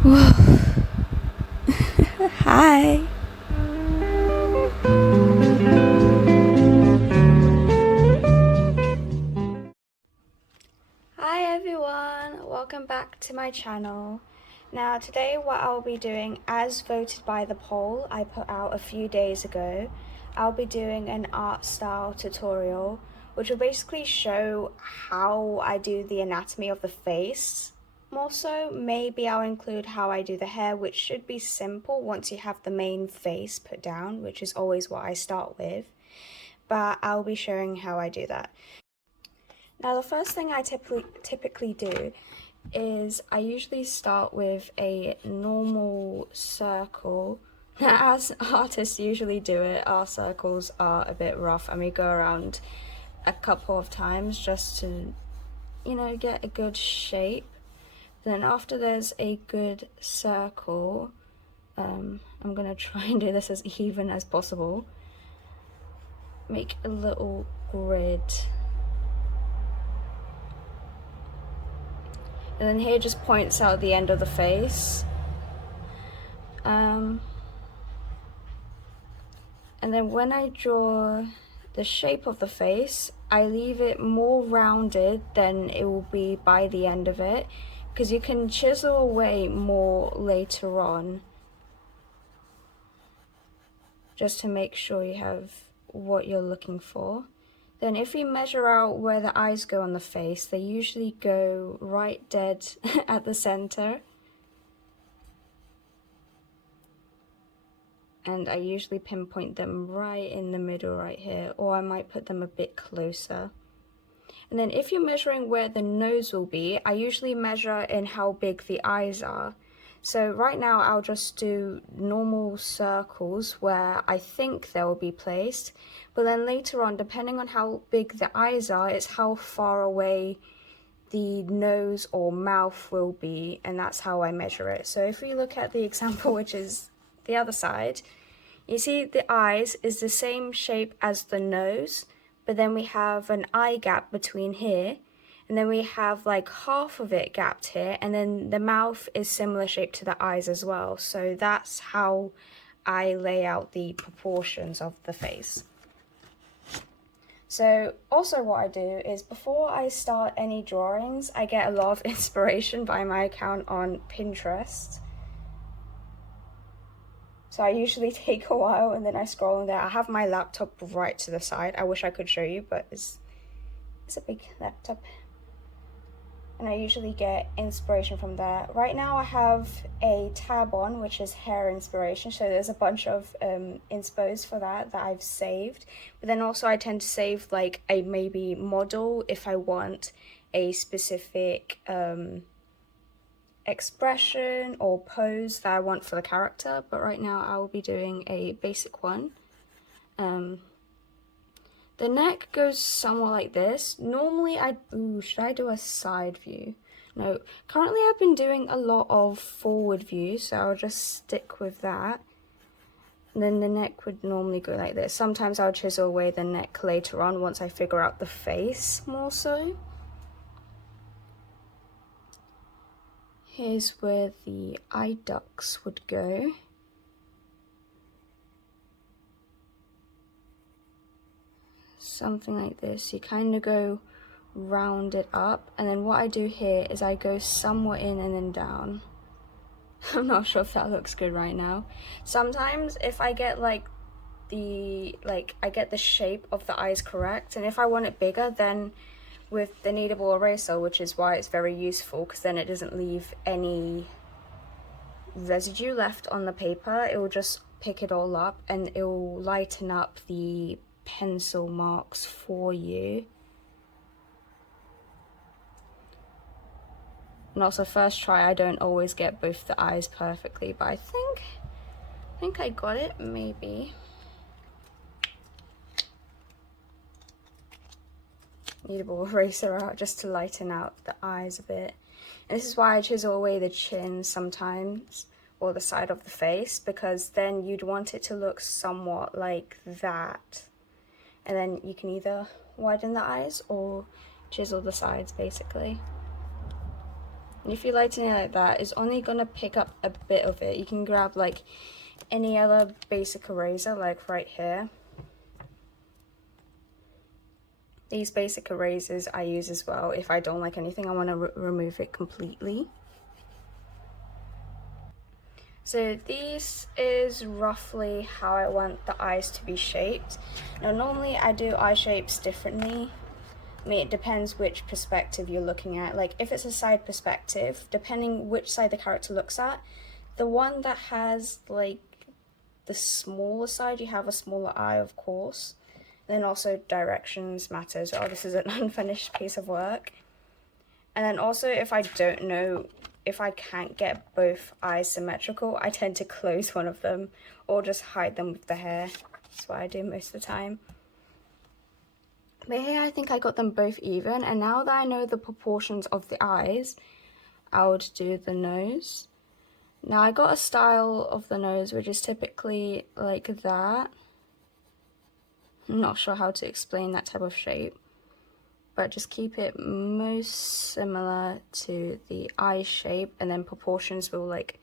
Hi. Hi everyone, welcome back to my channel. Now today what I'll be doing, as voted by the poll I put out a few days ago, I'll be doing an art style tutorial which will basically show how I do the anatomy of the face. More so, maybe I'll include how I do the hair, which should be simple once you have the main face put down, which is always what I start with, but I'll be showing how I do that. Now the first thing I typically do is I usually start with a normal circle. As artists usually do it, our circles are a bit rough and we go around a couple of times just to, get a good shape. Then after there's a good circle, I'm gonna try and do this as even as possible. Make a little grid. And then here just points out the end of the face. And then when I draw the shape of the face, I leave it more rounded than it will be by the end of it, because you can chisel away more later on, just to make sure you have what you're looking for. Then if we measure out where the eyes go on the face, they usually go right dead at the center. And I usually pinpoint them right in the middle right here, or I might put them a bit closer. And then if you're measuring where the nose will be, I usually measure in how big the eyes are. So right now I'll just do normal circles where I think they will be placed, but then later on, depending on how big the eyes are, it's how far away the nose or mouth will be, and that's how I measure it. So if we look at the example, which is the other side, you see the eyes is the same shape as the nose, but then we have an eye gap between here, and then we have like half of it gapped here, and then the mouth is similar shape to the eyes as well. So that's how I lay out the proportions of the face. So also what I do is before I start any drawings, I get a lot of inspiration by my account on Pinterest. So I usually take a while and then I scroll in there. I have my laptop right to the side. I wish I could show you, but it's a big laptop. And I usually get inspiration from there. Right now I have a tab on, which is hair inspiration. So there's a bunch of inspos for that I've saved. But then also I tend to save like a maybe model if I want a specific expression or pose that I want for the character. But right now I will be doing a basic one. The neck goes somewhat like this. Normally should I do a side view? No, currently I've been doing a lot of forward view, so I'll just stick with that. And then the neck would normally go like this. Sometimes I'll chisel away the neck later on once I figure out the face more so. Here's where the eye ducts would go. Something like this. You kind of go round it up, and then what I do here is I go somewhat in and then down. I'm not sure if that looks good right now. Sometimes if I get I get the shape of the eyes correct, and if I want it bigger, then with the kneadable eraser, which is why it's very useful, because then it doesn't leave any residue left on the paper, it will just pick it all up and it will lighten up the pencil marks for you. And also first try I don't always get both the eyes perfectly, but I think I got it, maybe. Kneadable eraser out just to lighten out the eyes a bit. And this is why I chisel away the chin sometimes, or the side of the face, because then you'd want it to look somewhat like that. And then you can either widen the eyes or chisel the sides basically. And if you lighten it like that, it's only gonna pick up a bit of it. You can grab like any other basic eraser, like right here. These basic erasers I use as well if I don't like anything, I want to remove it completely. So this is roughly how I want the eyes to be shaped. Now normally I do eye shapes differently. I mean, it depends which perspective you're looking at. Like if it's a side perspective, depending which side the character looks at, the one that has like the smaller side, you have a smaller eye, of course. Then also directions matter as well. This is an unfinished piece of work. And then also if I don't know, if I can't get both eyes symmetrical, I tend to close one of them or just hide them with the hair. That's what I do most of the time. But here I think I got them both even, and now that I know the proportions of the eyes, I would do the nose. Now I got a style of the nose which is typically like that. I'm not sure how to explain that type of shape, but just keep it most similar to the eye shape, and then proportions will like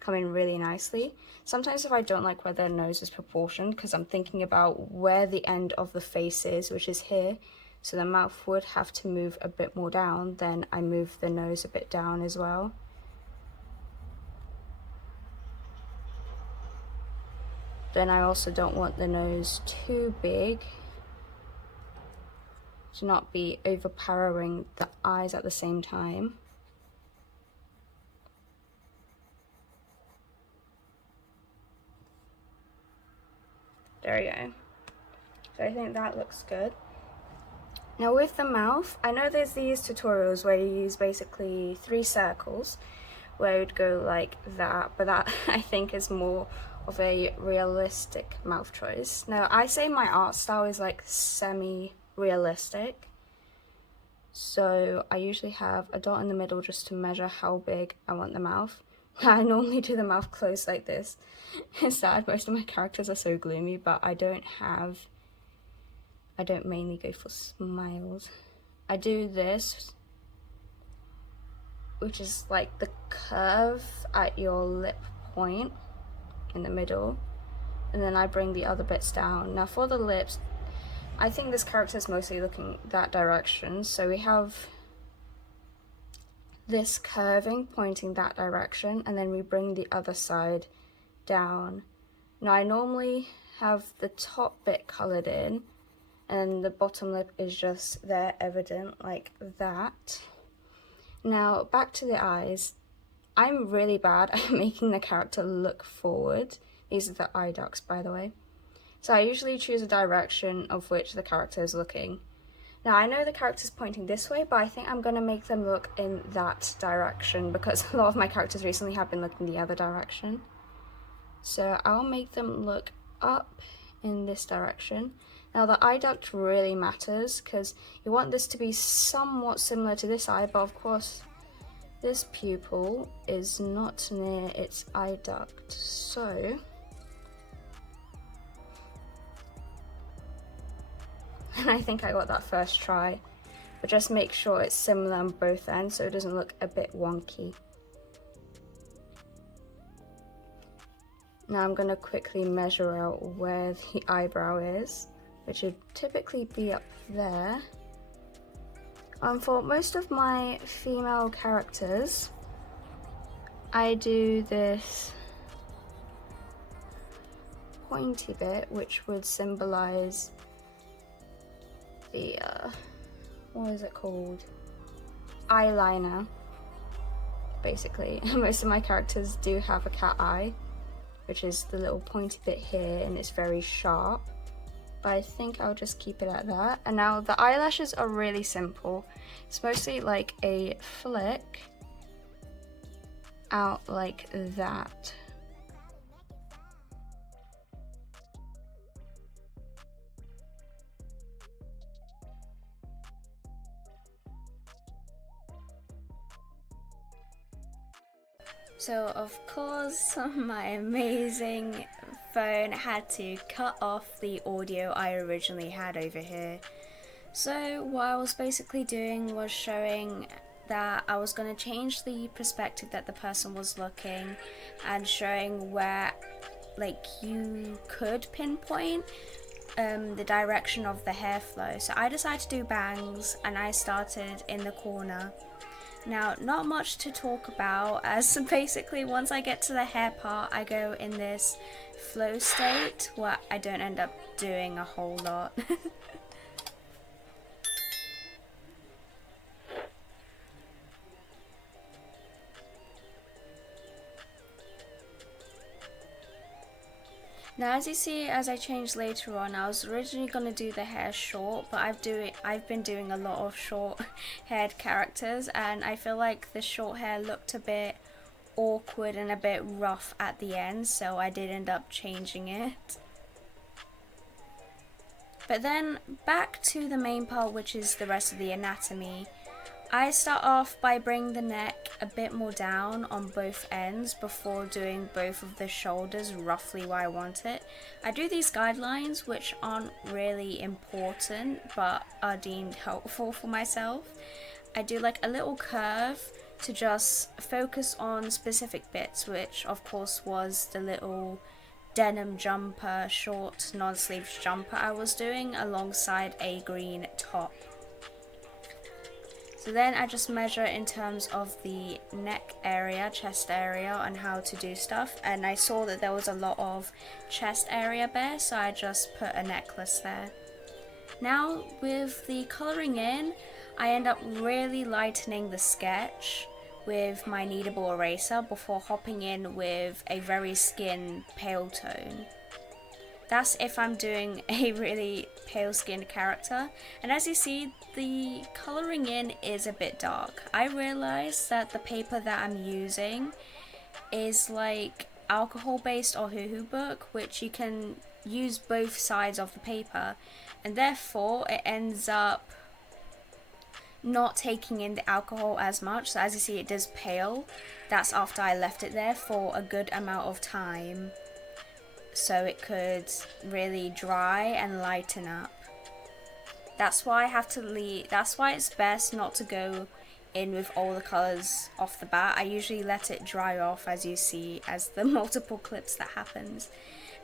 come in really nicely. Sometimes if I don't like where their nose is proportioned, because I'm thinking about where the end of the face is, which is here, so the mouth would have to move a bit more down, then I move the nose a bit down as well. Then I also don't want the nose too big to not be overpowering the eyes at the same time. There we go. So I think that looks good. Now with the mouth, I know there's these tutorials where you use basically 3 circles where it would go like that, but that I think is more of a realistic mouth choice. Now I say my art style is like semi-realistic, so I usually have a dot in the middle just to measure how big I want the mouth. I normally do the mouth closed like this. It's sad, most of my characters are so gloomy, but I don't mainly go for smiles. I do this, which is like the curve at your lip point in the middle, and then I bring the other bits down. Now for the lips, I think this character is mostly looking that direction, so we have this curving pointing that direction, and then we bring the other side down. Now I normally have the top bit coloured in, and the bottom lip is just there evident like that. Now back to the eyes. I'm really bad at making the character look forward. These are the eye ducts, by the way. So I usually choose a direction of which the character is looking. Now I know the character's pointing this way, but I think I'm going to make them look in that direction because a lot of my characters recently have been looking the other direction. So I'll make them look up in this direction. Now the eye duct really matters because you want this to be somewhat similar to this eye, but of course this pupil is not near its eye duct, so and I think I got that first try, but just make sure it's similar on both ends so it doesn't look a bit wonky. Now I'm going to quickly measure out where the eyebrow is, which would typically be up there. For most of my female characters, I do this pointy bit, which would symbolize the, what is it called? Eyeliner, basically. Most of my characters do have a cat eye, which is the little pointy bit here, and it's very sharp. But I think I'll just keep it at that. And now the eyelashes are really simple. It's mostly like a flick out like that. So of course my amazing phone had to cut off the audio I originally had over here. So what I was basically doing was showing that I was going to change the perspective that the person was looking and showing where like you could pinpoint the direction of the hair flow. So I decided to do bangs and I started in the corner. Now, not much to talk about, as basically once I get to the hair part, I go in this flow state where I don't end up doing a whole lot. Now, as you see, as I changed later on, I was originally going to do the hair short, but I've been doing a lot of short-haired characters, and I feel like the short hair looked a bit awkward and a bit rough at the end, so I did end up changing it. But then back to the main part, which is the rest of the anatomy. I start off by bringing the neck a bit more down on both ends before doing both of the shoulders roughly where I want it. I do these guidelines, which aren't really important but are deemed helpful for myself. I do like a little curve to just focus on specific bits, which of course was the little denim jumper, short non-sleeves jumper I was doing alongside a green top. So then I just measure in terms of the neck area, chest area, and how to do stuff. And I saw that there was a lot of chest area bare, so I just put a necklace there. Now with the colouring in, I end up really lightening the sketch with my kneadable eraser before hopping in with a very skin pale tone. That's if I'm doing a really pale skinned character. And as you see, the colouring in is a bit dark. I realised that the paper that I'm using is like alcohol based Ohuhu book, which you can use both sides of the paper, and therefore it ends up not taking in the alcohol as much. So as you see, it does pale. That's after I left it there for a good amount of time, so it could really dry and lighten up. That's why I have to leave. That's why it's best not to go in with all the colours off the bat. I usually let it dry off, as you see, as the multiple clips that happens.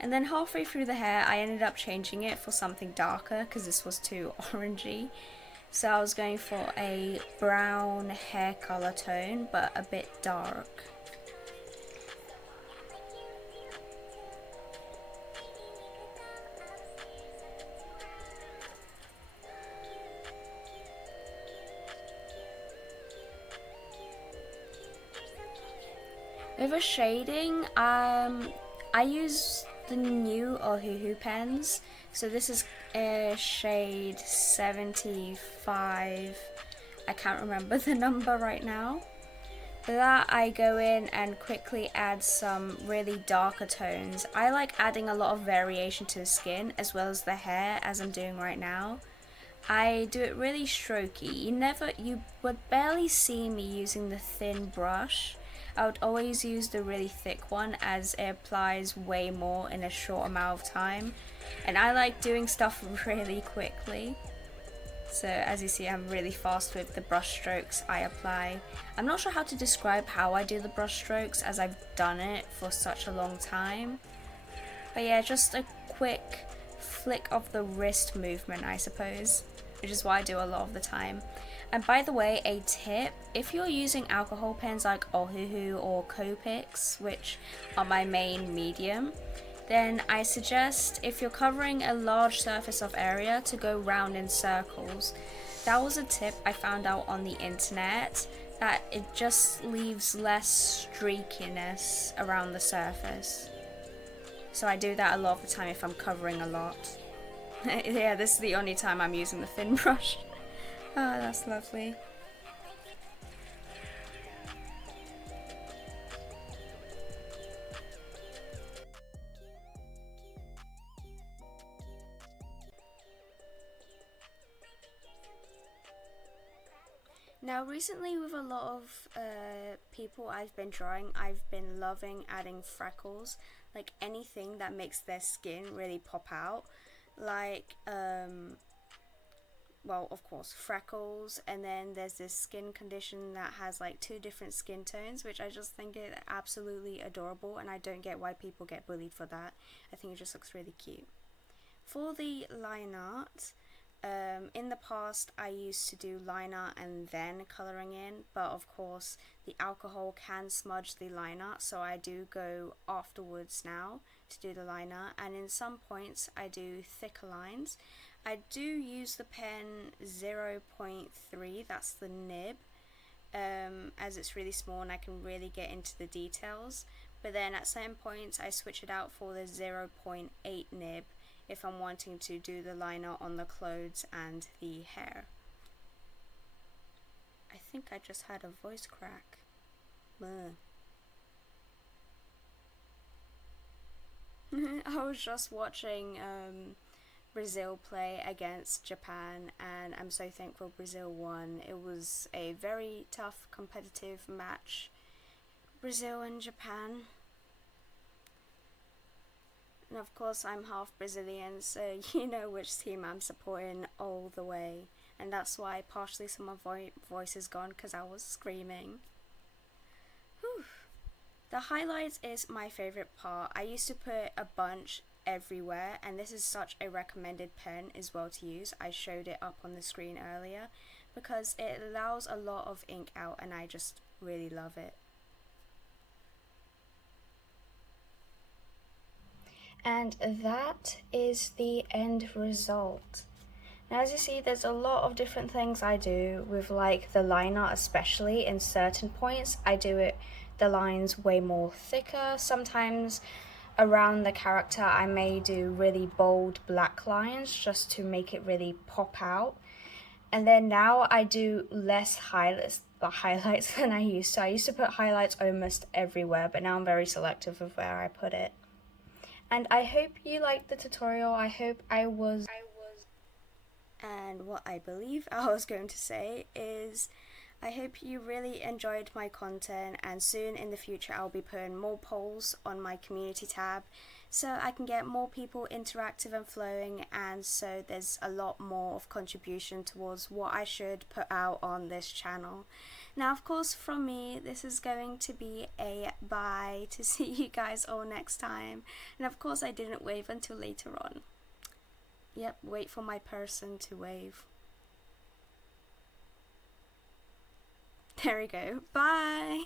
And then halfway through the hair, I ended up changing it for something darker because this was too orangey. So I was going for a brown hair colour tone, but a bit dark. With a shading, I use the new Ohuhu pens. So this is a shade 75. I can't remember the number right now. For that, I go in and quickly add some really darker tones. I like adding a lot of variation to the skin as well as the hair, as I'm doing right now. I do it really strokey. You would barely see me using the thin brush. I would always use the really thick one as it applies way more in a short amount of time. And I like doing stuff really quickly. So as you see, I'm really fast with the brush strokes I apply. I'm not sure how to describe how I do the brush strokes, as I've done it for such a long time. But yeah, just a quick flick of the wrist movement, I suppose, which is what I do a lot of the time. And by the way, a tip, if you're using alcohol pens like Ohuhu or Copics, which are my main medium, then I suggest, if you're covering a large surface of area, to go round in circles. That was a tip I found out on the internet, that it just leaves less streakiness around the surface. So I do that a lot of the time if I'm covering a lot. Yeah, this is the only time I'm using the thin brush. Oh, that's lovely. Now recently, with a lot of people I've been drawing, I've been loving adding freckles, like anything that makes their skin really pop out. Like well, of course, freckles, and then there's this skin condition that has like 2 different skin tones, which I just think is absolutely adorable, and I don't get why people get bullied for that. I think it just looks really cute. For the line art, in the past I used to do line art and then colouring in, but of course the alcohol can smudge the line art, so I do go afterwards now to do the line art, and in some points I do thicker lines. I do use the pen 0.3, that's the nib, as it's really small and I can really get into the details, but then at certain points I switch it out for the 0.8 nib if I'm wanting to do the liner on the clothes and the hair. I think I just had a voice crack. I was just watching Brazil play against Japan, and I'm so thankful Brazil won. It was a very tough competitive match, Brazil and Japan. And of course I'm half Brazilian, so you know which team I'm supporting all the way. And that's why partially some of my voice is gone, because I was screaming. Whew. The highlights is my favourite part. I used to put a bunch everywhere, and this is such a recommended pen as well to use. I showed it up on the screen earlier because it allows a lot of ink out, and I just really love it. And that is the end result. Now, as you see, there's a lot of different things I do with like the line art, especially in certain points. I do the lines way more thicker. Sometimes around the character I may do really bold black lines just to make it really pop out. And then now I do less highlights than I used to. I used to put highlights almost everywhere, but now I'm very selective of where I put it. And I hope you liked the tutorial. I hope I was. And what I believe I was going to say is, I hope you really enjoyed my content, and soon in the future I'll be putting more polls on my community tab so I can get more people interactive and flowing, and so there's a lot more of contribution towards what I should put out on this channel. Now, of course, from me, this is going to be a bye to see you guys all next time. And of course, I didn't wave until later on. Yep, wait for my person to wave. There we go. Bye!